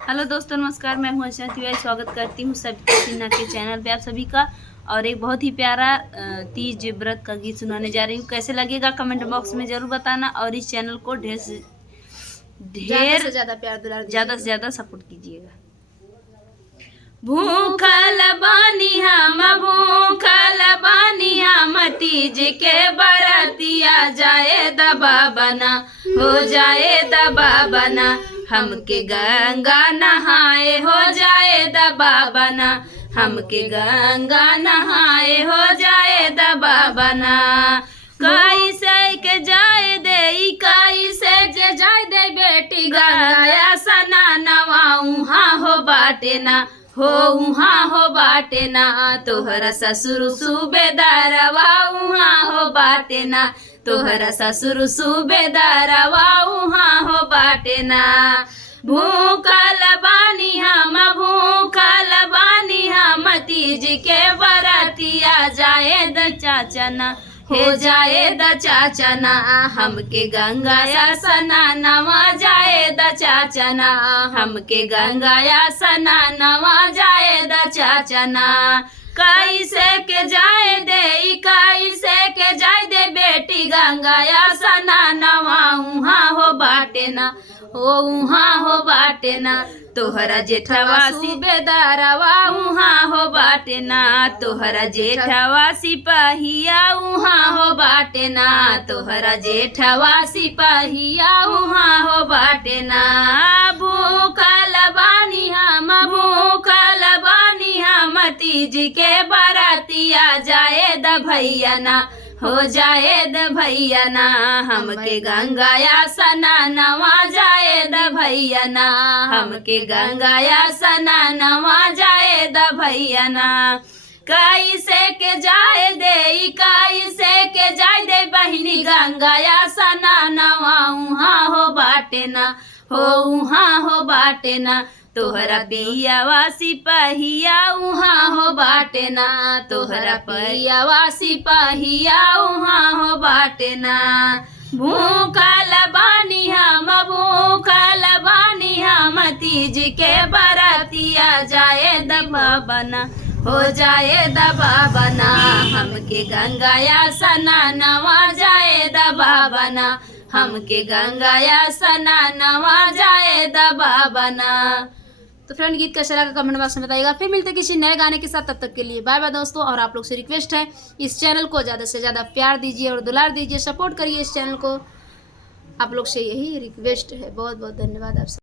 Hello दोस्तों, नमस्कार। मैं हूं अर्चना तिवारी। स्वागत करती हूं सभी सिन्हा के चैनल पे आप सभी का। और एक बहुत ही प्यारा तीज व्रत का गीत सुनाने जा रही हूं। कैसे लगेगा कमेंट बॉक्स में ज़रूर बताना। और इस चैनल को ढेर से ज़्यादा प्यार दुलार, ज़्यादा से ज़्यादा सपोर्ट कीजिएगा। भूखल बानी हम तीज के बरतिया, जाए दबा बना हो जाए दबा बना, हमके गंगा नहाए हो जाए दबा बना, हमके गंगा नहाए हो जाए दबा बना। कैसे के जाए दे बेटी गंगा सना नवा उहाँ हो बाटे ना, हो उहाँ हो बाटे ना, तोहरा ससुर सूबेदारवा उहाँ हो बाटे ना, तोहरा ससुर सूबेदारवा उहाँ हो बाटे ना। भूखल बानी हम तीज के बरतिया, जाए द चाचा ना हो जाए द चाचा ना, हमके गंगा सना नवा जाए द चाचा ना, हमके गंगा सना नवा जाए द चाचा ना। कैसे के जाए दे बेटी गंगा सना नवा उहाँ हो बाटे ना, हो उहाँ हो बाटे ना, तोहरा जेठवा सूबेदारवा उहाँ हो बाटे ना, तोहरा जेठवा सिपाहिया उहाँ हो बाटे ना, तोहरा जेठवा सिपाहिया उहाँ हो बाटे ना। भूखल बानी हम तीज के बरतिया, जाए द भैया ना हो जाए द भैया ना, हमके गंगा सना नवा जाए द भैया ना, हमके गंगा सना नवा जाए द भैया ना। कैसे के जाए दे बहिनी गंगा सना नवा उहाँ हो बाटे ना, हो उहाँ हो बाटे ना, तोहरा पियावा सिपाहिया उहाँ हो बाटे ना, तोहरा पियावा सिपाहिया उहाँ हो बाटे ना। भूखल बानी हम तीज के बरतिया, जाए दबा बना हो जाए दबा बना, हमके गंगा सना नवा जाए दबा बना, हमके गंगा सना नवा जाए दबा बना। तो फ्रेंड, गीत कैसा लगा कमेंट बॉक्स में बताइएगा। फिर मिलते किसी नए गाने के साथ, तब तक के लिए बाय बाय दोस्तों। और आप लोग से रिक्वेस्ट है, इस चैनल को ज़्यादा से ज़्यादा प्यार दीजिए और दुलार दीजिए, सपोर्ट करिए इस चैनल को। आप लोग से यही रिक्वेस्ट है। बहुत बहुत धन्यवाद आप सब।